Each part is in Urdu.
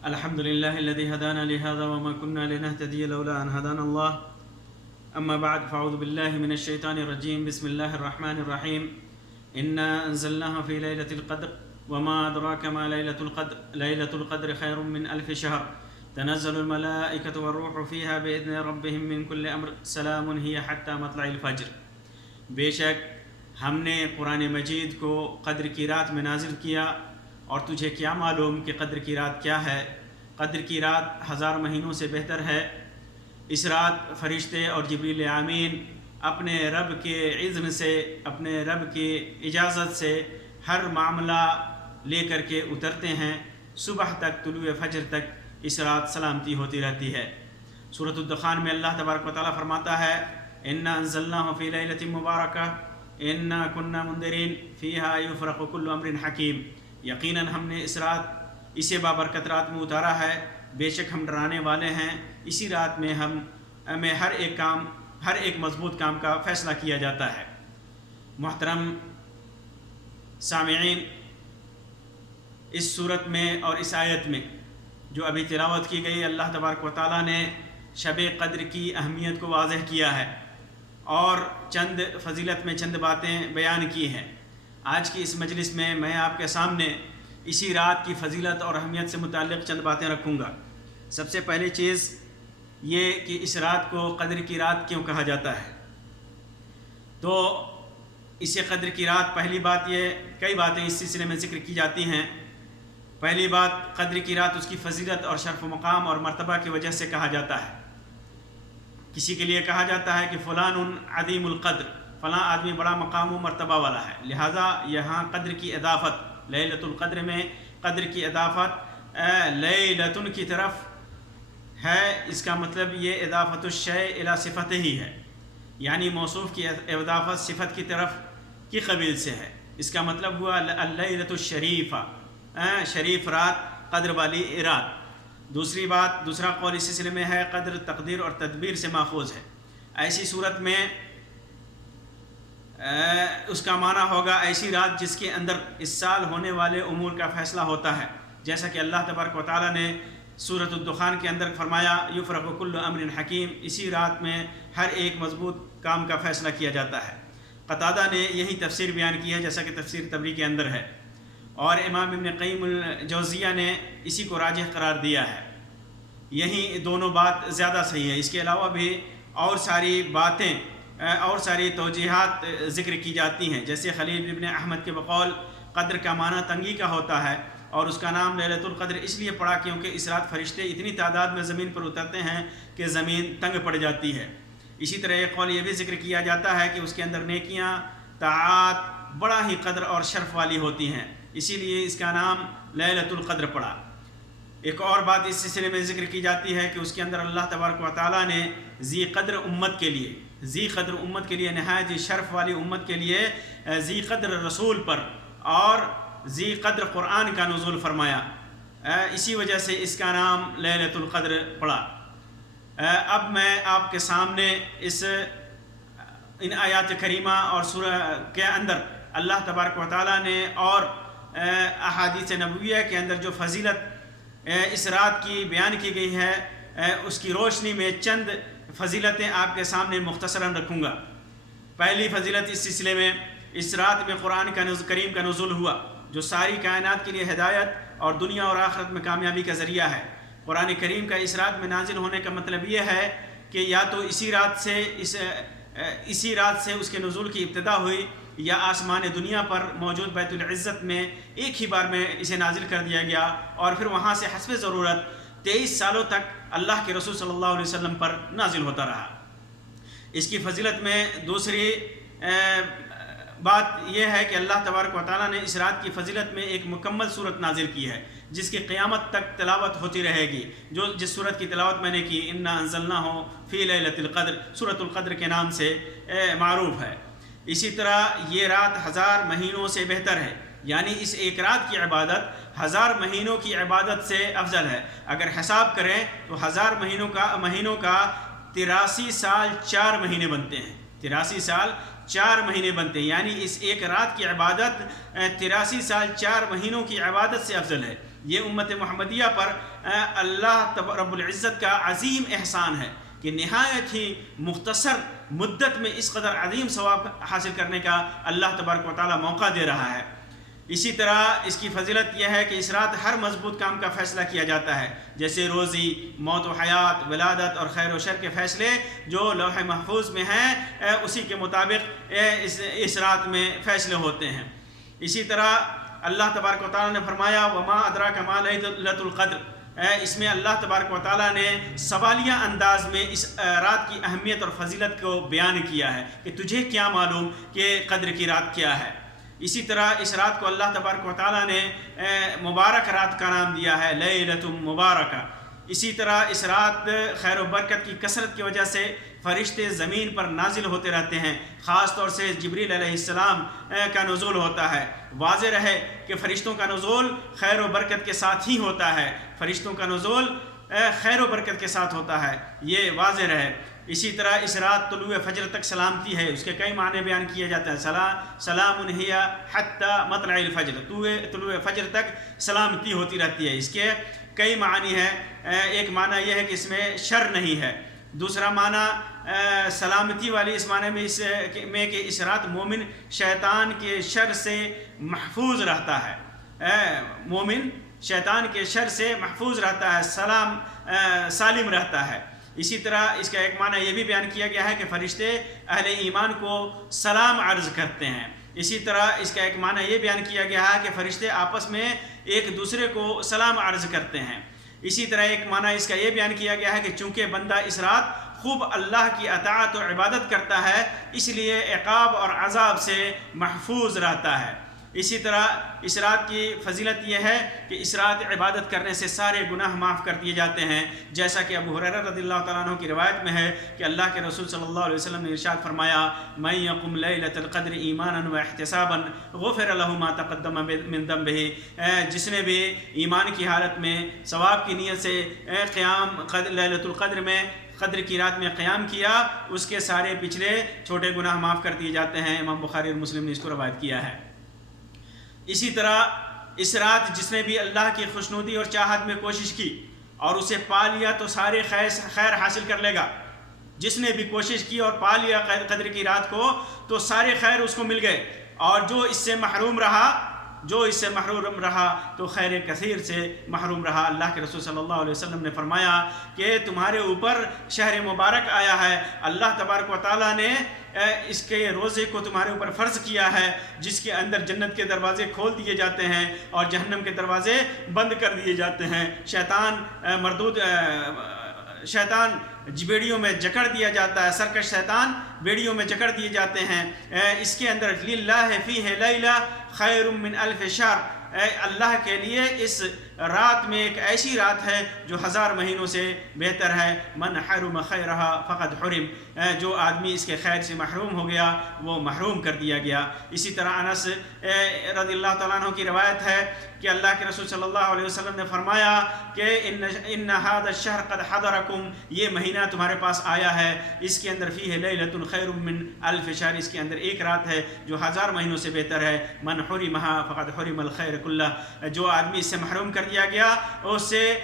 الحمد لله الذي هدانا لهذا وما كنا لنهتدي لولا أن هدانا الله. أما بعد، فأعوذ بالله من الشيطان الرجيم. بسم الله الرحمن الرحيم. إنا أنزلناها في ليلة القدر وما أدراك ما ليلة القدر. ليلة القدر خير من 1000 شهر. تنزل الملائكة والروح فيها بإذن ربهم من كل أمر. سلام هي حتى مطلع الفجر. بے شک ہم نے قرآن مجید کو قدر کی رات میں نازل کیا، اور تجھے کیا معلوم کہ قدر کی رات کیا ہے؟ قدر کی رات 1000 مہینوں سے بہتر ہے۔ اس رات فرشتے اور جبریل امین اپنے رب کے اذن سے، اپنے رب کی اجازت سے ہر معاملہ لے کر کے اترتے ہیں۔ صبح تک، طلوع فجر تک اس رات سلامتی ہوتی رہتی ہے۔ سورۃ الدخان میں اللہ تبارک و تعالیٰ فرماتا ہے: انا انزلناہ فی لیلۃ مبارکہ انا کنا منذرین فیہا یفرق کل امر حکیم۔ یقیناً ہم نے اس رات، اسے بابرکت رات میں اتارا ہے، بے شک ہم ڈرانے والے ہیں۔ اسی رات میں ہمیں ہر ایک مضبوط کام کا فیصلہ کیا جاتا ہے۔ محترم سامعین، اس صورت میں اور اس آیت میں جو ابھی تلاوت کی گئی، اللہ تبارک و تعالیٰ نے شب قدر کی اہمیت کو واضح کیا ہے اور چند فضیلت میں چند باتیں بیان کی ہیں۔ آج کی اس مجلس میں میں آپ کے سامنے اسی رات کی فضیلت اور اہمیت سے متعلق چند باتیں رکھوں گا۔ سب سے پہلی چیز یہ کہ اس رات کو قدر کی رات کیوں کہا جاتا ہے؟ تو اسے قدر کی رات، پہلی بات یہ، کئی باتیں اس سلسلے میں ذکر کی جاتی ہیں۔ پہلی بات، قدر کی رات اس کی فضیلت اور شرف و مقام اور مرتبہ کی وجہ سے کہا جاتا ہے۔ کسی کے لیے کہا جاتا ہے کہ فلان عظیم القدر، فلاں آدمی بڑا مقام و مرتبہ والا ہے، لہٰذا یہاں قدر کی اضافت، لیلۃ القدر میں قدر کی اضافت لیلۃ کی طرف ہے۔ اس کا مطلب یہ اضافت الشیء الی صفت ہی ہے، یعنی موصوف کی اضافت صفت کی طرف کی قبیل سے ہے۔ اس کا مطلب ہوا اللیلۃ الشریفہ، شریف رات، قدر والی رات۔ دوسری بات، دوسرا قول اس سلسلے میں ہے، قدر تقدیر اور تدبیر سے ماخوذ ہے۔ ایسی صورت میں اس کا معنی ہوگا ایسی رات جس کے اندر اس سال ہونے والے امور کا فیصلہ ہوتا ہے، جیسا کہ اللہ تبارک و تعالیٰ نے سورۃ الدخان کے اندر فرمایا: یفرق کل امر حکیم۔ اسی رات میں ہر ایک مضبوط کام کا فیصلہ کیا جاتا ہے۔ قتادہ نے یہی تفسیر بیان کی ہے، جیسا کہ تفسیر طبری کے اندر ہے، اور امام ابن قیم الجوزیہ نے اسی کو راجح قرار دیا ہے۔ یہی دونوں بات زیادہ صحیح ہے۔ اس کے علاوہ بھی اور ساری باتیں اور ساری توجیحات ذکر کی جاتی ہیں، جیسے خلیل ابن احمد کے بقول قدر کا معنی تنگی کا ہوتا ہے، اور اس کا نام لیلۃ القدر اس لیے پڑا کیونکہ اس رات فرشتے اتنی تعداد میں زمین پر اترتے ہیں کہ زمین تنگ پڑ جاتی ہے۔ اسی طرح ایک قول یہ بھی ذکر کیا جاتا ہے کہ اس کے اندر نیکیاں، طاعات بڑا ہی قدر اور شرف والی ہوتی ہیں، اسی لیے اس کا نام لیلۃ القدر پڑا۔ ایک اور بات اس سلسلے میں ذکر کی جاتی ہے کہ اس کے اندر اللہ تبارک و تعالیٰ نے ذی قدر امت کے لیے، نہایت شرف والی امت کے لیے ذی قدر رسول پر اور ذی قدر قرآن کا نزول فرمایا، اسی وجہ سے اس کا نام لیلۃ القدر پڑا۔ اب میں آپ کے سامنے ان آیات کریمہ اور سورہ کے اندر اللہ تبارک و تعالیٰ نے اور احادیث نبویہ کے اندر جو فضیلت اس رات کی بیان کی گئی ہے، اس کی روشنی میں چند فضیلتیں آپ کے سامنے مختصراً رکھوں گا۔ پہلی فضیلت اس سلسلے میں، اس رات میں قرآن کریم کا نزول ہوا، جو ساری کائنات کے لیے ہدایت اور دنیا اور آخرت میں کامیابی کا ذریعہ ہے۔ قرآن کریم کا اس رات میں نازل ہونے کا مطلب یہ ہے کہ یا تو اسی رات سے اس کے نزول کی ابتدا ہوئی، یا آسمان دنیا پر موجود بیت العزت میں ایک ہی بار میں اسے نازل کر دیا گیا، اور پھر وہاں سے حسب ضرورت 23 سالوں تک اللہ کے رسول صلی اللہ علیہ وسلم پر نازل ہوتا رہا۔ اس کی فضیلت میں دوسری بات یہ ہے کہ اللہ تبارک و تعالیٰ نے اس رات کی فضیلت میں ایک مکمل صورت نازل کی ہے، جس کی قیامت تک تلاوت ہوتی رہے گی، جس صورت کی تلاوت میں نے کی، انا انزلناہ فی لیلۃ القدر، سورۃ القدر کے نام سے معروف ہے۔ اسی طرح یہ رات 1000 مہینوں سے بہتر ہے، یعنی اس ایک رات کی عبادت 1000 مہینوں کی عبادت سے افضل ہے۔ اگر حساب کریں تو 1000 مہینوں کا 83 سال 4 مہینے بنتے ہیں، 83 سال 4 مہینے بنتے ہیں، یعنی اس ایک رات کی عبادت 83 سال 4 مہینوں کی عبادت سے افضل ہے۔ یہ امت محمدیہ پر اللہ رب العزت کا عظیم احسان ہے کہ نہایت ہی مختصر مدت میں اس قدر عظیم ثواب حاصل کرنے کا اللہ تبارک و تعالیٰ موقع دے رہا ہے۔ اسی طرح اس کی فضیلت یہ ہے کہ اس رات ہر مضبوط کام کا فیصلہ کیا جاتا ہے، جیسے روزی، موت و حیات، ولادت اور خیر و شر کے فیصلے جو لوح محفوظ میں ہیں اسی کے مطابق اس رات میں فیصلے ہوتے ہیں۔ اسی طرح اللہ تبارک و تعالیٰ نے فرمایا وما ادراک ما لیلۃ القدر، اس میں اللہ تبارک و تعالیٰ نے سوالیہ انداز میں اس رات کی اہمیت اور فضیلت کو بیان کیا ہے کہ تجھے کیا معلوم کہ قدر کی رات کیا ہے۔ اسی طرح اس رات کو اللہ تبارک و تعالیٰ نے مبارک رات کا نام دیا ہے، لیلۃ مبارکہ۔ اسی طرح اس رات خیر و برکت کی کثرت کی وجہ سے فرشتے زمین پر نازل ہوتے رہتے ہیں، خاص طور سے جبریل علیہ السلام کا نزول ہوتا ہے۔ واضح رہے کہ فرشتوں کا نزول خیر و برکت کے ساتھ ہی ہوتا ہے، فرشتوں کا نزول خیر و برکت کے ساتھ ہوتا ہے، یہ واضح رہے۔ اسی طرح اس رات طلوع فجر تک سلامتی ہے، اس کے کئی معنی بیان کیے جاتے ہیں۔ سلام ہی حتی مطلع الفجر، طلوع فجر تک سلامتی ہوتی رہتی ہے۔ اس کے کئی معنی ہیں، ایک معنی یہ ہے کہ اس میں شر نہیں ہے، دوسرا معنی سلامتی والی اس معنی میں کہ اس رات مومن شیطان کے شر سے محفوظ رہتا ہے، مومن شیطان کے شر سے محفوظ رہتا ہے، سالم رہتا ہے۔ اسی طرح اس کا ایک معنی یہ بھی بیان کیا گیا ہے کہ فرشتے اہل ایمان کو سلام عرض کرتے ہیں۔ اسی طرح اس کا ایک معنی یہ بیان کیا گیا ہے کہ فرشتے آپس میں ایک دوسرے کو سلام عرض کرتے ہیں۔ اسی طرح ایک معنی اس کا یہ بیان کیا گیا ہے کہ چونکہ بندہ اس رات خوب اللہ کی اطاعت و عبادت کرتا ہے، اس لیے عقاب اور عذاب سے محفوظ رہتا ہے۔ اسی طرح اس رات کی فضیلت یہ ہے کہ اس رات عبادت کرنے سے سارے گناہ معاف کر دیے جاتے ہیں، جیسا کہ ابو ہریرہ رضی اللہ تعالیٰ عنہ کی روایت میں ہے کہ اللہ کے رسول صلی اللہ علیہ وسلم نے ارشاد فرمایا من یقم لیلۃ القدر ایمانا و احتسابا غفر له ما تقدم من ذنبه، جس نے بھی ایمان کی حالت میں ثواب کی نیت سے قیام لیلۃ القدر میں قدر کی رات میں قیام کیا، اس کے سارے پچھلے چھوٹے گناہ معاف کر دیے جاتے ہیں۔ امام بخاری اور مسلم نے اس کو روایت کیا ہے۔ اسی طرح اس رات جس نے بھی اللہ کی خوشنودی اور چاہت میں کوشش کی اور اسے پا لیا تو سارے خیر حاصل کر لے گا۔ جس نے بھی کوشش کی اور پا لیا قدر کی رات کو تو سارے خیر اس کو مل گئے، اور جو اس سے محروم رہا تو خیر کثیر سے محروم رہا۔ اللہ کے رسول صلی اللہ علیہ وسلم نے فرمایا کہ تمہارے اوپر شہر مبارک آیا ہے، اللہ تبارک و تعالیٰ نے اس کے روزے کو تمہارے اوپر فرض کیا ہے، جس کے اندر جنت کے دروازے کھول دیے جاتے ہیں اور جہنم کے دروازے بند کر دیے جاتے ہیں۔ شیطان بیڑیوں میں جکڑ دیا جاتا ہے، سرکش شیطان بیڑیوں میں جکڑ دیے جاتے ہیں۔ اس کے اندر للہ فیہ لیلہ خیر من الف شہر، اللہ کے لیے اس رات میں ایک ایسی رات ہے جو 1000 مہینوں سے بہتر ہے۔ من حرم خیرہا فقد حرم، جو آدمی اس کے خیر سے محروم ہو گیا وہ محروم کر دیا گیا۔ اسی طرح انس رضی اللہ تعالیٰ عنہ کی روایت ہے کہ اللہ کے رسول صلی اللہ علیہ وسلم نے فرمایا کہ ان هذا الشهر قد حضرکم، یہ مہینہ تمہارے پاس آیا ہے، اس کے اندر فیہ لیلۃ خیر من الف شہر، اس کے اندر ایک رات ہے جو 1000 مہینوں سے بہتر ہے۔ من حرمہا فقد حرم الخیر کلہ، جو آدمی اس سے محروم کر دیا گیا اس سے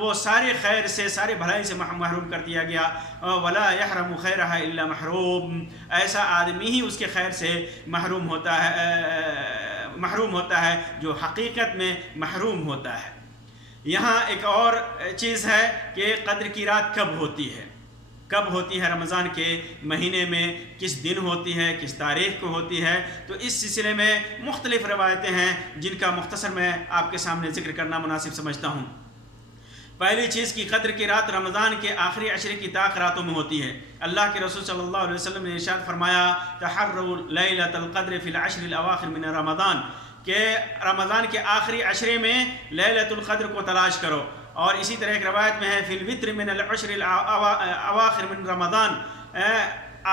وہ سارے خیر سے، سارے بھلائی سے محروم کر دیا گیا۔ ولا یحرم خیرہا الا محروم، ایسا آدمی ہی اس کے خیر سے محروم ہوتا ہے جو حقیقت میں محروم ہوتا ہے۔ یہاں ایک اور چیز ہے کہ قدر کی رات کب ہوتی ہے رمضان کے مہینے میں، کس دن ہوتی ہے، کس تاریخ کو ہوتی ہے، تو اس سلسلے میں مختلف روایتیں ہیں جن کا مختصر میں آپ کے سامنے ذکر کرنا مناسب سمجھتا ہوں۔ پہلی چیز کی قدر کی رات رمضان کے آخری عشرے کی طاق راتوں میں ہوتی ہے۔ اللہ کے رسول صلی اللہ علیہ وسلم نے ارشاد فرمایا تحروا لیلۃ القدر فی العشر الاواخر من رمضان، کہ رمضان کے آخری عشرے میں لیلۃ القدر کو تلاش کرو۔ اور اسی طرح ایک روایت میں ہے فی الوتر من العشر الاواخر من رمضان،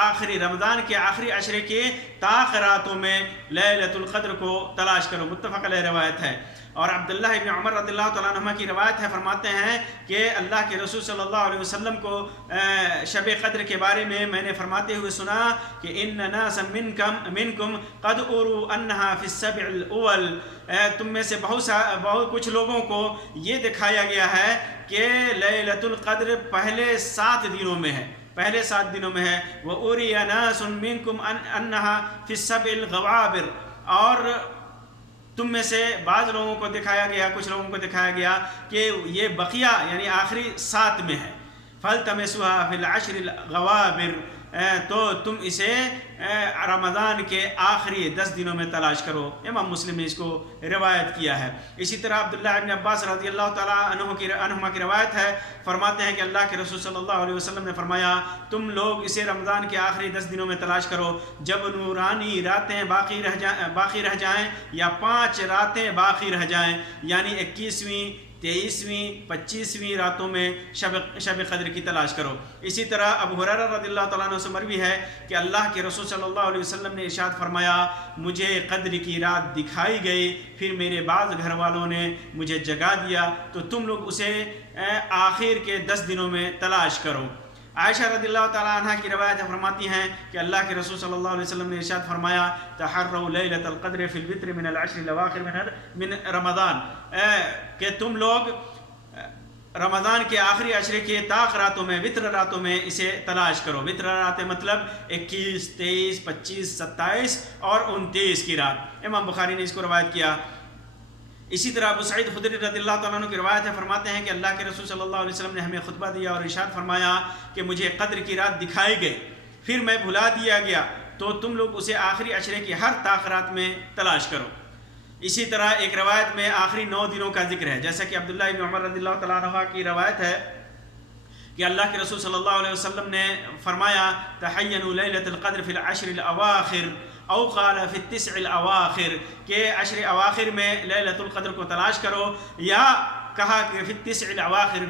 آخری رمضان کے آخری عشرے کے طاق راتوں میں لیلۃ القدر کو تلاش کرو، متفق علیہ روایت ہے۔ اور عبداللہ ابن عمر رضی اللہ تعالیٰ عنہما کی روایت ہے، فرماتے ہیں کہ اللہ کے رسول صلی اللہ علیہ وسلم کو شب قدر کے بارے میں نے فرماتے ہوئے سنا کہ ان ناسا منکم قد اروا انہا فی السبع الاول، تم میں سے بہت کچھ لوگوں کو یہ دکھایا گیا ہے کہ لیلۃ القدر پہلے 7 دنوں میں ہے، پہلے 7 دنوں میں ہے۔ وَأُرِيَ نَاسٌ مِّنكُمْ أَنَّهَا فِي السَّبْعِ الْغَوَابِرِ، اور تم میں سے بعض لوگوں کو دکھایا گیا، کچھ لوگوں کو دکھایا گیا کہ یہ بقیہ یعنی آخری 7 میں ہے۔ فَالْتَمِسُوهَا فِي الْعَشْرِ الْغَوَابِرِ، تو تم اسے رمضان کے آخری 10 دنوں میں تلاش کرو۔ امام مسلم نے اس کو روایت کیا ہے۔ اسی طرح عبداللہ ابن عباس رضی اللہ تعالیٰ عنہما کی روایت ہے، فرماتے ہیں کہ اللہ کے رسول صلی اللہ علیہ وسلم نے فرمایا تم لوگ اسے رمضان کے آخری 10 دنوں میں تلاش کرو جب نورانی راتیں باقی رہ جائیں یا 5 راتیں باقی رہ جائیں، یعنی 21ویں 23ویں 25ویں راتوں میں شب قدر کی تلاش کرو۔ اسی طرح ابو ہریرہ رضی اللہ تعالیٰ عنہ سے مروی ہے کہ اللہ کے رسول صلی اللہ علیہ وسلم نے ارشاد فرمایا مجھے قدر کی رات دکھائی گئی، پھر میرے بعض گھر والوں نے مجھے جگا دیا، تو تم لوگ اسے آخر کے 10 دنوں میں تلاش کرو۔ عائشہ رضی اللہ تعالیٰ عنہ کی روایت فرماتی ہیں کہ اللہ کے رسول صلی اللہ علیہ وسلم نے ارشاد فرمایا تحروا لیلۃ القدر فی الوتر من العشر الاواخر من رمضان، کہ تم لوگ رمضان کے آخری عشرے کے طاق راتوں میں، وتر راتوں میں اسے تلاش کرو۔ وتر راتیں مطلب 21 23 25 27 اور 29 کی رات۔ امام بخاری نے اس کو روایت کیا۔ اسی طرح ابو سعید خدری رضی اللہ تعالیٰ عنہ کی روایت ہے، فرماتے ہیں کہ اللہ کے رسول صلی اللہ علیہ وسلم نے ہمیں خطبہ دیا اور ارشاد فرمایا کہ مجھے قدر کی رات دکھائی گئی، پھر میں بھلا دیا گیا، تو تم لوگ اسے آخری عشرے کی ہر طاق رات میں تلاش کرو۔ اسی طرح ایک روایت میں آخری 9 دنوں کا ذکر ہے، جیسا کہ عبداللہ ابن عمر رضی اللہ تعالیٰ عنہ کی روایت ہے کہ اللہ کے رسول صلی اللہ علیہ وسلم نے فرمایا تحینوا لیلۃ القدر فی العشر الاواخر او قال فی التسع الاواخر، کہ عشر اواخر میں لیلۃ القدر کو تلاش کرو، یا کہا کہ فی التسع الاواخر،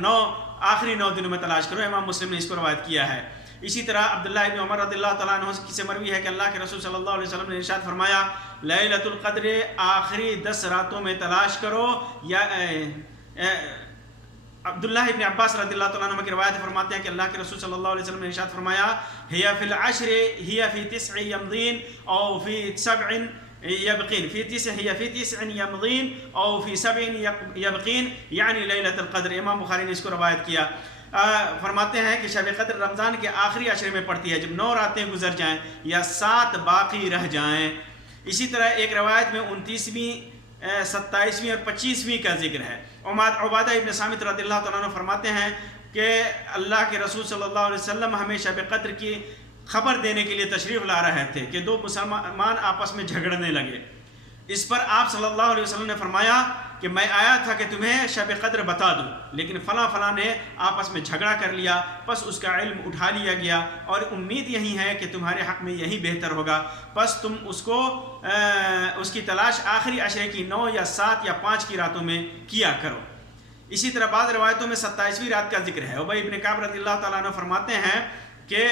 آخری 9 دنوں میں تلاش کرو۔ امام مسلم نے اس کو روایت کیا ہے۔ اسی طرح عبداللہ ابن عمر رضی اللہ تعالیٰ عنہ سے مروی ہے کہ اللہ کے رسول صلی اللہ علیہ وسلم نے ارشاد فرمایا لیلۃ القدر آخری 10 راتوں میں تلاش کرو، یا عبداللہ ابن عباس رضی اللہ تعالیٰ عنہ کی روایت فرماتے ہیں کہ اللہ کے رسول صلی اللہ علیہ وسلم نے ارشاد فرمایا ہی فی العشر ہی فی 9 یمضین او فی 7 یبقین، فی 9 یمضین او فی 7 یبقین، یعنی لیلۃ القدر۔ امام بخاری نے اس کو روایت کیا۔ فرماتے ہیں کہ شب قدر رمضان کے آخری عشرے میں پڑتی ہے جب 9 راتیں گزر جائیں یا 7 باقی رہ جائیں۔ اسی طرح ایک روایت میں 29ویں 27ویں اور 25ویں کا ذکر ہے۔ عبادہ ابن صامت رضی اللہ تعالیٰ عنہ فرماتے ہیں کہ اللہ کے رسول صلی اللہ علیہ وسلم ہمیں شب قدر کی خبر دینے کے لیے تشریف لا رہے تھے کہ 2 مسلمان آپس میں جھگڑنے لگے۔ اس پر آپ صلی اللہ علیہ وسلم نے فرمایا کہ میں آیا تھا کہ تمہیں شب قدر بتا دوں، لیکن فلاں نے آپس میں جھگڑا کر لیا، پس اس کا علم اٹھا لیا گیا، اور امید یہی ہے کہ تمہارے حق میں یہی بہتر ہوگا، پس تم اس کی تلاش آخری عشرے کی 9 یا 7 یا 5 کی راتوں میں کیا کرو۔ اسی طرح بعض روایتوں میں 27ویں رات کا ذکر ہے۔ ابی ابن کعب رضی اللہ تعالیٰ عنہ فرماتے ہیں کہ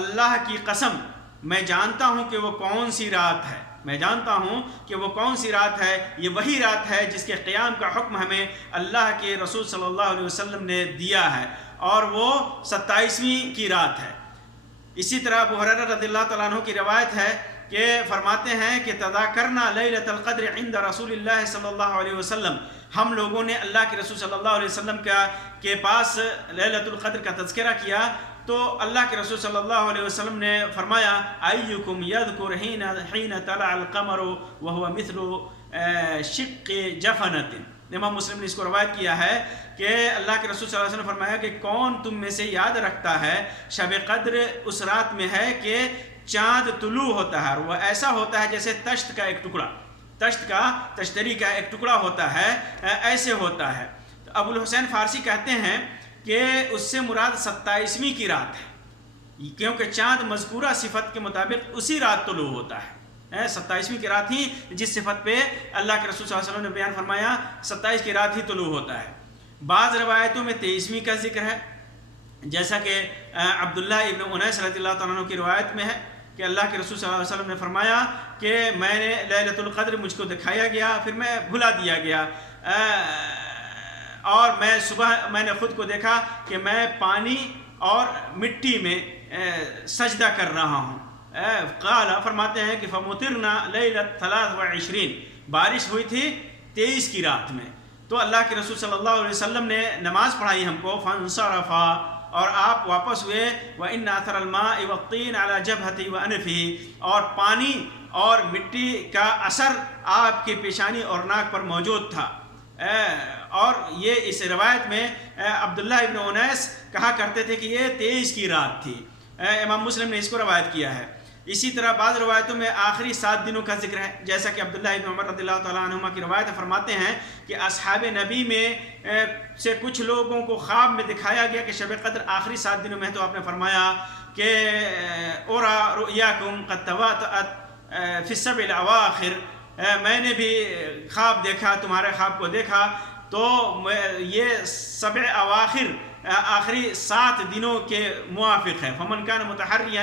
اللہ کی قسم میں جانتا ہوں کہ وہ کون سی رات ہے، میں جانتا ہوں کہ وہ کون سی رات ہے، یہ وہی رات ہے جس کے قیام کا حکم ہمیں اللہ کے رسول صلی اللہ علیہ وسلم نے دیا ہے، اور وہ 27ویں کی رات ہے۔ اسی طرح ابو ہریرہ رضی اللہ تعالیٰ عنہ کی روایت ہے کہ فرماتے ہیں کہ تذاکرنا لیلۃ القدر عند رسول اللہ صلی اللہ علیہ وسلم، ہم لوگوں نے اللہ کے رسول صلی اللہ علیہ وسلم کے پاس لیلۃ القدر کا تذکرہ کیا، تو اللہ کے رسول صلی اللہ علیہ وسلم نے فرمایا ایکم یذکر حین طلع القمر وهو مثل شق جفنۃ۔ امام مسلم نے اس کو روایت کیا ہے کہ اللہ کے رسول صلی اللہ علیہ وسلم نے فرمایا کہ کون تم میں سے یاد رکھتا ہے شب قدر اس رات میں ہے کہ چاند طلوع ہوتا ہے، اور وہ ایسا ہوتا ہے جیسے تشت کا ایک ٹکڑا، تشتری کا ایک ٹکڑا ہوتا ہے، ایسے ہوتا ہے۔ تو ابو الحسین فارسی کہتے ہیں کہ اس سے مراد 27ویں کی رات ہے، کیونکہ چاند مذکورہ صفت کے مطابق اسی رات طلوع ہوتا ہے۔ 27ویں کی رات ہی جس صفت پہ اللہ کے رسول صلی اللہ علیہ وسلم نے بیان فرمایا 27 کی رات ہی طلوع ہوتا ہے۔ بعض روایتوں میں 23ویں کا ذکر ہے، جیسا کہ عبداللہ ابن انیس رضی اللہ تعالیٰ عنہ کی روایت میں ہے کہ اللہ کے رسول صلی اللہ علیہ وسلم نے فرمایا کہ میں نے لیلۃ القدر مجھ کو دکھایا گیا، پھر میں بھلا دیا گیا، اور میں صبح میں نے خود کو دیکھا کہ میں پانی اور مٹی میں سجدہ کر رہا ہوں۔ قال فرماتے ہیں کہ فمطرنا لیلۃ 23، بارش ہوئی تھی 23 کی رات میں۔ تو اللہ کے رسول صلی اللہ علیہ وسلم نے نماز پڑھائی ہم کو، فانصرفا، اور آپ واپس ہوئے، وَإِنَّ أَثَرَ الْمَاءِ وَالطِّينِ عَلَى جَبْهَتِهِ وَأَنْفِهِ، اور پانی اور مٹی کا اثر آپ کی پیشانی اور ناک پر موجود تھا۔ اور یہ اس روایت میں عبداللہ ابن انیس کہا کرتے تھے کہ یہ 23 کی رات تھی۔ امام مسلم نے اس کو روایت کیا ہے۔ اسی طرح بعض روایتوں میں آخری 7 دنوں کا ذکر ہے، جیسا کہ عبداللہ ابن عمر رضی اللہ تعالیٰ عنہما کی روایت فرماتے ہیں کہ اصحاب نبی میں سے کچھ لوگوں کو خواب میں دکھایا گیا کہ شب قدر آخری 7 دنوں میں، تو آپ نے فرمایا کہ اورا رؤیاکم قد تواطأت فی السبع الاواخر، میں نے بھی خواب دیکھا، تمہارے خواب کو دیکھا، تو یہ 7 اواخر آخری 7 دنوں کے موافق ہے۔ فمن کان متحریا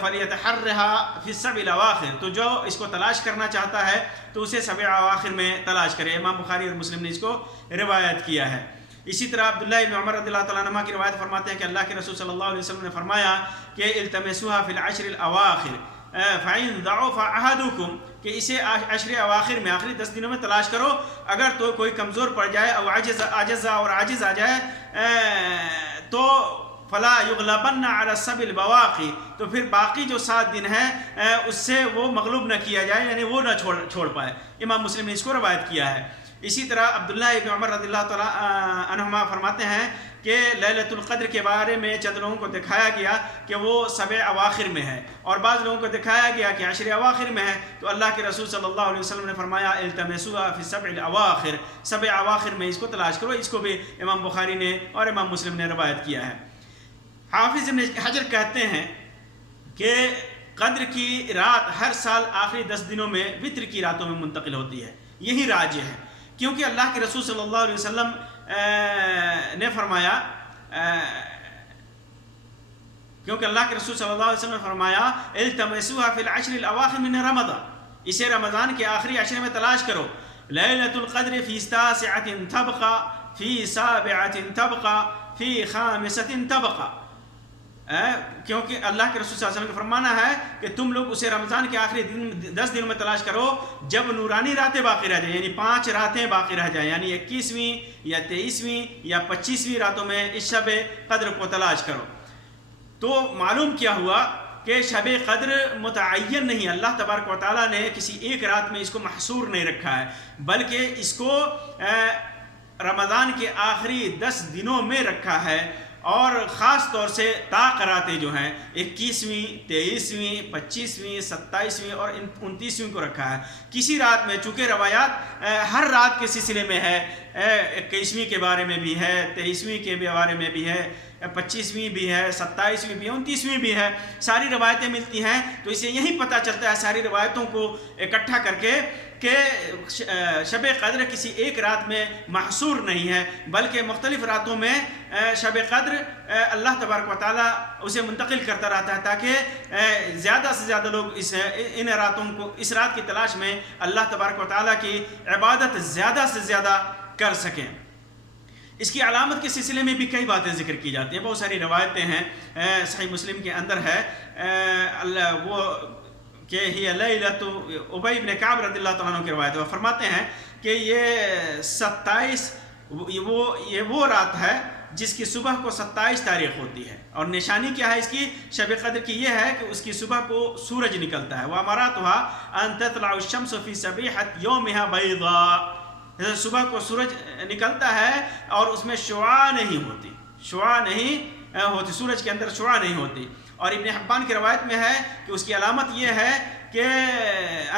فلیتحرها فی السبع الاواخر، تو جو اس کو تلاش کرنا چاہتا ہے تو اسے 7 اواخر میں تلاش کرے۔ امام بخاری اور مسلم نے اس کو روایت کیا ہے۔ اسی طرح عبداللہ ابن عمر رضی اللہ تعالیٰ عنہ کی روایت فرماتے ہیں کہ اللہ کے رسول صلی اللہ علیہ وسلم نے فرمایا کہ التمسوها فی العشر الاواخر فَإِن ضَعُفَ أَحَدُكُمْ، کہ اسے عشر اواخر میں، آخری 10 دنوں میں تلاش کرو، اگر تو کوئی کمزور پڑ جائے او عاجز اور عاجز آ جائے تو فلا یغلبن علی السبع البواقی، تو پھر باقی جو 7 دن ہیں اس سے وہ مغلوب نہ کیا جائے، یعنی وہ نہ چھوڑ پائے۔ امام مسلم نے اس کو روایت کیا ہے۔ اسی طرح عبداللہ ابن عمر رضی اللہ تعالیٰ عنہما فرماتے ہیں کہ لیلۃ القدر کے بارے میں چند لوگوں کو دکھایا گیا کہ وہ 7 اواخر میں ہے، اور بعض لوگوں کو دکھایا گیا کہ 10 اواخر میں ہے، تو اللہ کے رسول صلی اللہ علیہ وسلم نے فرمایا التمسوها فی السبع الاواخر، 7 اواخر میں اس کو تلاش کرو۔ اس کو بھی امام بخاری نے اور امام مسلم نے روایت کیا ہے۔ حافظ ابن حجر کہتے ہیں کہ قدر کی رات ہر سال آخری 10 دنوں میں وتر کی راتوں میں منتقل ہوتی ہے، یہی راجح ہے، کیونکہ اللہ کے رسول صلی اللہ علیہ وسلم نے فرمایا التمسوها فی العشر الاواخر من رمضان، اسے رمضان کے آخری عشرے میں تلاش کرو۔ لیلۃ القدر فی 9 تبقى فی 7 تبقى فی 5 تبقى، کیونکہ اللہ کے رسول صلی اللہ علیہ وسلم کا فرمانا ہے کہ تم لوگ اسے رمضان کے آخری 10 دنوں میں تلاش کرو جب نورانی راتیں باقی رہ جائیں، یعنی 5 راتیں باقی رہ جائیں، یعنی 21ویں یا 23ویں یا 25ویں راتوں میں اس شب قدر کو تلاش کرو۔ تو معلوم کیا ہوا کہ شب قدر متعین نہیں، اللہ تبارک و تعالیٰ نے کسی ایک رات میں اس کو محصور نہیں رکھا ہے، بلکہ اس کو رمضان کے آخری 10 دنوں میں رکھا ہے، اور خاص طور سے طاق راتیں جو ہیں 21ویں 23ویں 25ویں 27ویں اور 29ویں کو رکھا ہے۔ کسی رات میں، چونکہ روایات ہر رات کے سلسلے میں ہے، 21ویں کے بارے میں بھی ہے، 23ویں کے بارے میں بھی ہے، 25ویں بھی ہے، 27ویں بھی ہے، 29ویں بھی ہے، ساری روایتیں ملتی ہیں، تو اسے یہی پتہ چلتا ہے ساری روایتوں کو اکٹھا کر کے کہ شب قدر کسی ایک رات میں محصور نہیں ہے، بلکہ مختلف راتوں میں شب قدر اللہ تبارک و تعالیٰ اسے منتقل کرتا رہتا ہے، تاکہ زیادہ سے زیادہ لوگ ان راتوں کو، اس رات کی تلاش میں اللہ تبارک و تعالیٰ کی عبادت زیادہ سے زیادہ کر سکیں۔ اس کی علامت کے سلسلے میں بھی کئی باتیں ذکر کی جاتی ہیں، بہت ساری روایتیں ہیں، صحیح مسلم کے اندر ہے وہ کہ ہی لیلۃ ابی بن کعب رضی اللہ تعالیٰ عنہ کی روایت ہے، وہ فرماتے ہیں کہ یہ 27 وہ رات ہے جس کی صبح کو 27 تاریخ ہوتی ہے، اور نشانی کیا ہے اس کی شب قدر کی؟ یہ ہے کہ اس کی صبح کو سورج نکلتا ہے، وَأَمَارَاتُهَا أَن تَطْلَعُ الشَّمْسُ فِي صَبِيحَةِ يَوْمِهَا بَيْضَاء، صبح کو سورج نکلتا ہے اور اس میں شعاع نہیں ہوتی، سورج کے اندر شعاع نہیں ہوتی۔ اور ابن حبان کی روایت میں ہے کہ اس کی علامت یہ ہے کہ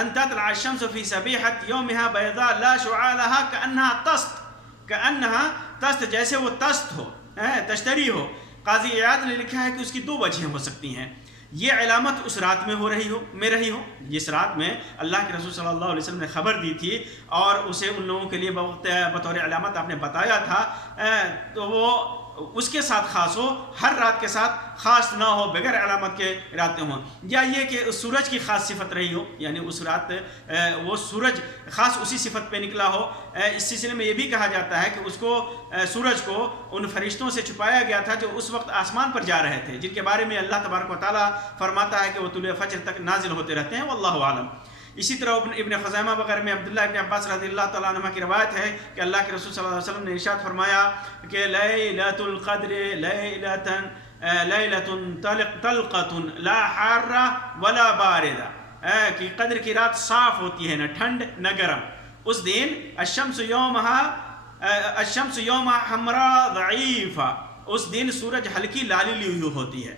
ان تطلع الشمس فی صبیحۃ یومها بیضاء لا شعاع لها کأنها تست، جیسے وہ تست ہو، تشتری ہو۔ قاضی عیاض نے لکھا ہے کہ اس کی 2 وجہیں ہو سکتی ہیں، یہ علامت اس رات میں رہی ہو جس رات میں اللہ کے رسول صلی اللہ علیہ وسلم نے خبر دی تھی اور اسے ان لوگوں کے لیے بطور علامت آپ نے بتایا تھا، تو وہ اس کے ساتھ خاص ہو، ہر رات کے ساتھ خاص نہ ہو، بغیر علامت کے راتیں ہوں، یا یہ کہ اس سورج کی خاص صفت رہی ہو، یعنی اس رات وہ سورج خاص اسی صفت پہ نکلا ہو۔ اس سلسلے میں یہ بھی کہا جاتا ہے کہ اس کو سورج کو ان فرشتوں سے چھپایا گیا تھا جو اس وقت آسمان پر جا رہے تھے، جن کے بارے میں اللہ تبارک و تعالیٰ فرماتا ہے کہ وہ طلوع فجر تک نازل ہوتے رہتے ہیں، واللہ عالم۔ اسی طرح ابن خزیمہ وغیرہ میں عبداللہ ابن عباس رضی اللہ تعالیٰ عنہ کی روایت ہے کہ اللہ کے رسول صلی اللہ علیہ وسلم نے ارشاد فرمایا کہ لیلۃ القدر لیلۃ طلقۃ لا حارہ ولا باردہ، کہ قدر کی رات صاف ہوتی ہے، نہ ٹھنڈ نہ گرم۔ اس دن الشمس یومہا حمراء ضعیفہ، اس دن سورج ہلکی لالی لی ہوئی ہوتی ہے۔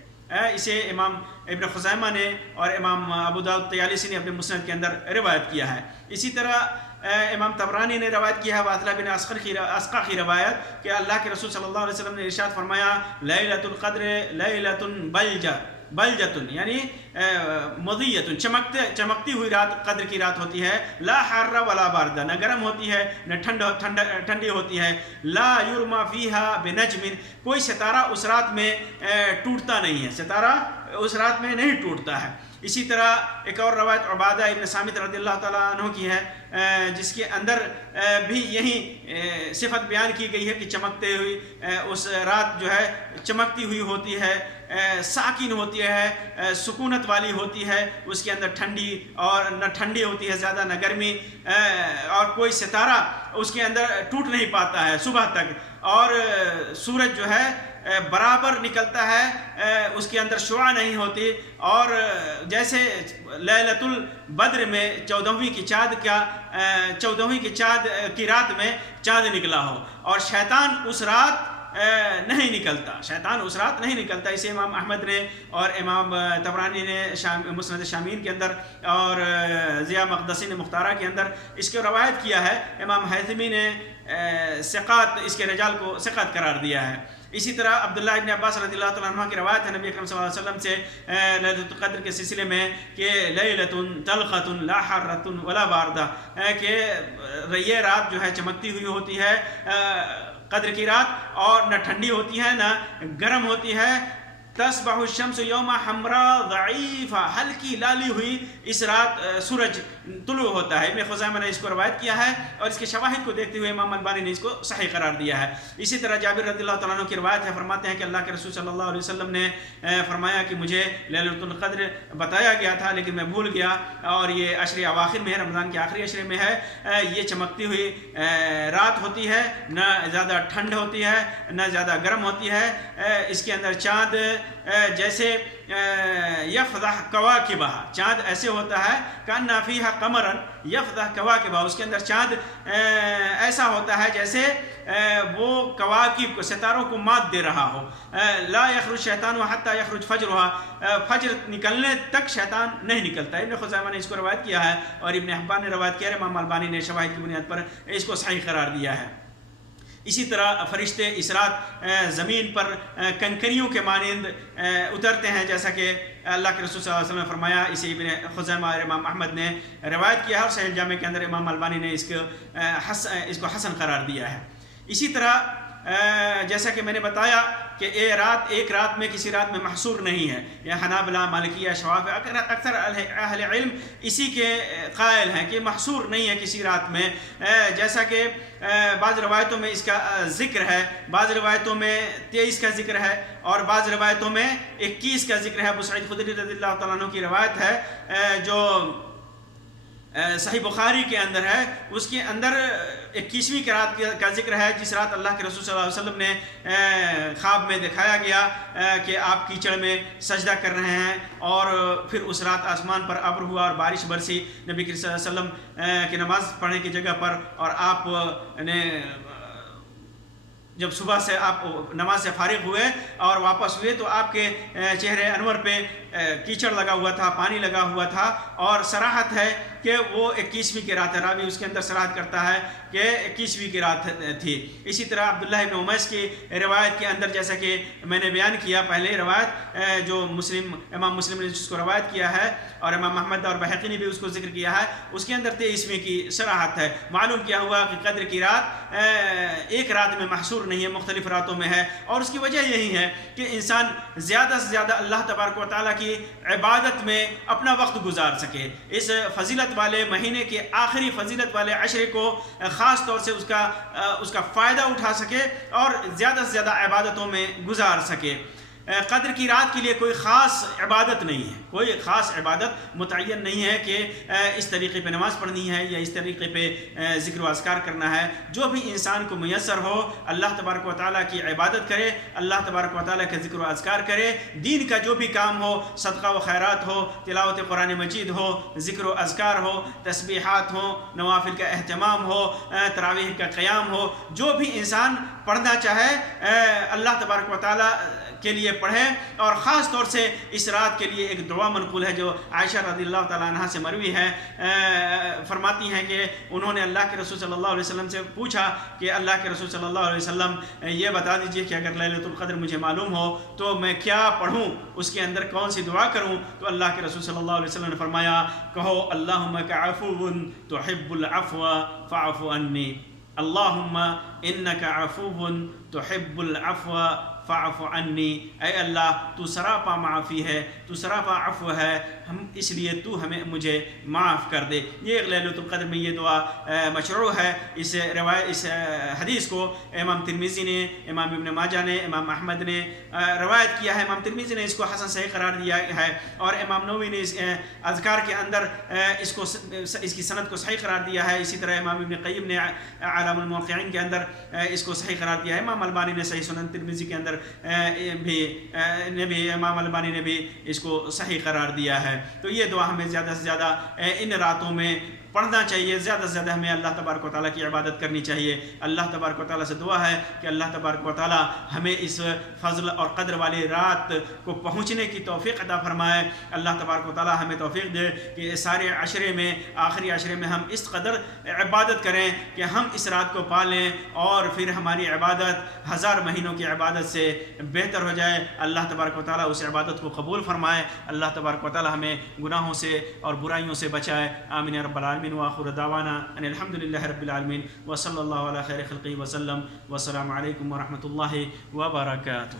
اسے امام ابن خزیمہ نے اور امام ابو داؤد طیالسی نے اپنے مسند کے اندر روایت کیا ہے۔ اسی طرح امام طبرانی نے روایت کیا ہے واصلہ بن اسقع کی روایت کہ اللہ کے رسول صلی اللہ علیہ وسلم نے ارشاد فرمایا لیلۃ القدر لیلۃ بلجۃ، یعنی مضیۃ، چمکتی ہوئی رات قدر کی رات ہوتی ہے، لا حارہ ولا باردہ، نہ گرم ہوتی ہے نہ ٹھنڈی ہوتی ہے، لا یرمی فیہا بنجم، کوئی ستارہ اس رات میں ٹوٹتا نہیں ہے، ستارہ اس رات میں نہیں ٹوٹتا ہے۔ اسی طرح ایک اور روایت عبادہ ابن صامت رضی اللہ تعالیٰ عنہ کی ہے، جس کے اندر بھی یہی صفت بیان کی گئی ہے کہ چمکتے ہوئی اس رات جو ہے چمکتی ہوئی ہوتی ہے، ساکن ہوتی ہے، سکونت والی ہوتی ہے، اس کے اندر ٹھنڈی اور نہ ٹھنڈی ہوتی ہے زیادہ نہ گرمی، اور کوئی ستارہ اس کے اندر ٹوٹ نہیں پاتا ہے صبح تک، اور سورج جو ہے برابر نکلتا ہے، اس کے اندر شعاع نہیں ہوتی، اور جیسے لیلۃ البدر میں 14ویں کی چاند کی رات میں چاند نکلا ہو، اور شیطان اس رات نہیں نکلتا، اسے امام احمد نے اور امام طبرانی نے مسند شامین کے اندر اور ضیاء مقدسی نے مختارہ کے اندر اس کو روایت کیا ہے۔ امام حیثمی نے ثقات، اس کے رجال کو ثقات قرار دیا ہے۔ اسی طرح عبداللہ ابن عباس رضی اللہ تعالیٰ عنہ کی روایت ہے نبی اکرم صلی اللہ علیہ وسلم سے لیلۃ القدر کے سلسلے میں کہ لیلۃ طلقۃ لا حارۃ ولا باردہ، کہ یہ رات جو ہے چمکتی ہوئی ہوتی ہے، قدر کی رات، اور نہ ٹھنڈی ہوتی ہے نہ گرم ہوتی ہے، تصبح الشمس یوم حمراء ضعیفہ، ہلکی لالی ہوئی اس رات سورج طلوع ہوتا ہے۔ ابن خزیمہ نے اس کو روایت کیا ہے، اور اس کے شواہد کو دیکھتے ہوئے امام البانی نے اس کو صحیح قرار دیا ہے۔ اسی طرح جابر رضی اللہ تعالیٰ عنہ کی روایت ہے، فرماتے ہیں کہ اللہ کے رسول صلی اللہ علیہ وسلم نے فرمایا کہ مجھے لیلۃ القدر بتایا گیا تھا لیکن میں بھول گیا، اور یہ عشر اواخر میں ہے، رمضان کے آخری عشرے میں ہے، یہ چمکتی ہوئی رات ہوتی ہے، نہ زیادہ ٹھنڈ ہوتی ہے نہ زیادہ گرم ہوتی ہے، اس کے اندر چاند جیسے یفضح کواکبہ، چاند ایسے ہوتا ہے کأن فیہا قمرا یفضح کواکبہ، اس کے اندر چاند ایسا ہوتا ہے جیسے وہ کواکب کو، ستاروں کو مات دے رہا ہو۔ لا یخرج شیطان حتی یخرج فجرها، فجر نکلنے تک شیطان نہیں نکلتا۔ ابن خزیمہ نے اس کو روایت کیا ہے، اور ابن حبان نے روایت کیا ہے، امام البانی نے شواہد کی بنیاد پر اس کو صحیح قرار دیا ہے۔ اسی طرح فرشتے اس رات زمین پر کنکریوں کے مانند اترتے ہیں، جیسا کہ اللہ کے رسول صلی اللہ علیہ وسلم نے فرمایا۔ اسے ابن خزیمہ اور امام احمد نے روایت کیا ہے، اور صحیح الجامع کے اندر امام البانی نے اس کو حسن قرار دیا ہے۔ اسی طرح جیسا کہ میں نے بتایا کہ ایک رات میں کسی رات میں محصور نہیں ہے، یا حنابلہ، مالکیہ، شوافی، اکثر اہل علم اسی کے قائل ہیں کہ محصور نہیں ہے کسی رات میں، جیسا کہ بعض روایتوں میں اس کا ذکر ہے، بعض روایتوں میں 23 کا ذکر ہے، اور بعض روایتوں میں 21 کا ذکر ہے۔ ابو سعید خدری رضی اللہ تعالیٰ عنہ کی روایت ہے جو صحیح بخاری کے اندر ہے، اس کے اندر 21ویں کی رات کا ذکر ہے، جس رات اللہ کے رسول صلی اللہ علیہ وسلم نے خواب میں دکھایا گیا کہ آپ کیچڑ میں سجدہ کر رہے ہیں، اور پھر اس رات آسمان پر ابر ہوا اور بارش برسی نبی صلی اللہ علیہ وسلم کی نماز پڑھنے کی جگہ پر، اور آپ نے جب صبح سے آپ نماز سے فارغ ہوئے اور واپس ہوئے تو آپ کے چہرے انور پہ کیچڑ لگا ہوا تھا، پانی لگا ہوا تھا، اور صراحت ہے کہ وہ 21ویں کی رات ہے، راوی اس کے اندر صراحت کرتا ہے کہ 21ویں کی رات تھی۔ اسی طرح عبداللہ ابن امیس کی روایت کے اندر جیسا کہ میں نے بیان کیا پہلے، روایت جو امام مسلم نے جس کو روایت کیا ہے اور امام احمد اور بحقی نے بھی اس کو ذکر کیا ہے، اس کے اندر 23ویں کی صراحت ہے۔ معلوم کیا ہوا کہ قدر کی رات ایک رات میں محصور نہیں ہے، مختلف راتوں میں ہے، اور اس کی وجہ یہی ہے کہ انسان زیادہ سے زیادہ اللہ تبارک و تعالیٰ کی عبادت میں اپنا وقت گزار سکے، اس فضیلت والے مہینے کے آخری فضیلت والے عشرے کو خاص طور سے اس کا فائدہ اٹھا سکے اور زیادہ سے زیادہ عبادتوں میں گزار سکے۔ قدر کی رات کے لیے کوئی خاص عبادت نہیں ہے، کوئی خاص عبادت متعین نہیں ہے کہ اس طریقے پہ نماز پڑھنی ہے یا اس طریقے پہ ذکر و اذکار کرنا ہے۔ جو بھی انسان کو میسر ہو اللہ تبارک و تعالیٰ کی عبادت کرے، اللہ تبارک و تعالیٰ کا ذکر و اذکار کرے، دین کا جو بھی کام ہو، صدقہ و خیرات ہو، تلاوت قرآن مجید ہو، ذکر و اذکار ہو، تسبیحات ہوں، نوافل کا اہتمام ہو، تراویح کا قیام ہو، جو بھی انسان پڑھنا چاہے اللہ تبارک و تعالیٰ کے لیے پڑھیں۔ اور خاص طور سے اس رات کے لیے ایک دعا منقول ہے جو عائشہ رضی اللہ تعالیٰ عنہ سے مروی ہے، فرماتی ہیں کہ انہوں نے اللہ کے رسول صلی اللہ علیہ وسلم سے پوچھا کہ اللہ کے رسول صلی اللہ علیہ وسلم یہ بتا دیجئے کہ اگر لیلۃ القدر مجھے معلوم ہو تو میں کیا پڑھوں، اس کے اندر کون سی دعا کروں؟ تو اللہ کے رسول صلی اللہ علیہ وسلم نے فرمایا کہو اللہم عفو تحب العفو فاعف عنی، اللہم انک عفو تحب العفو فاعف عنی، اے اللہ تو سراپا معافی ہے، تو سراپا عفو ہے، اس لیے تو مجھے معاف کر دے۔ یہ لیلۃ القدر میں یہ دعا مشروع ہے۔ اس حدیث کو امام ترمذی نے، امام ابن ماجہ نے، امام احمد نے روایت کیا ہے۔ امام ترمذی نے اس کو حسن صحیح قرار دیا ہے اور امام نووی نے اس اذکار کے اندر اس کی سند کو صحیح قرار دیا ہے۔ اسی طرح امام ابن قیم نے اعلام الموقعین کے اندر اس کو صحیح قرار دیا ہے۔ امام البانی نے صحیح سنن ترمذی کے اندر امام البانی نے بھی اس کو صحیح قرار دیا ہے۔ تو یہ دعا ہمیں زیادہ سے زیادہ ان راتوں میں پڑھنا چاہیے، زیادہ سے زیادہ ہمیں اللہ تبارک و تعالیٰ کی عبادت کرنی چاہیے۔ اللہ تبارک و تعالیٰ سے دعا ہے کہ اللہ تبارک و تعالیٰ ہمیں اس فضل اور قدر والی رات کو پہنچنے کی توفیق عطا فرمائے۔ اللہ تبارک و تعالیٰ ہمیں توفیق دے کہ اس سارے عشرے میں، آخری عشرے میں ہم اس قدر عبادت کریں کہ ہم اس رات کو پالیں اور پھر ہماری عبادت 1000 مہینوں کی عبادت سے بہتر ہو جائے۔ اللہ تبارک و تعالیٰ اس عبادت کو قبول فرمائے۔ اللہ تبارک و تعالیٰ ہمیں گناہوں سے اور برائیوں سے بچائے۔ آمین یا رب العالمین۔ وآخر دعوانا ان الحمد للہ رب العالمین، وصلی اللہ علی خیر خلقہ وسلم، والسلام علیکم ورحمۃ اللہ وبرکاتہ۔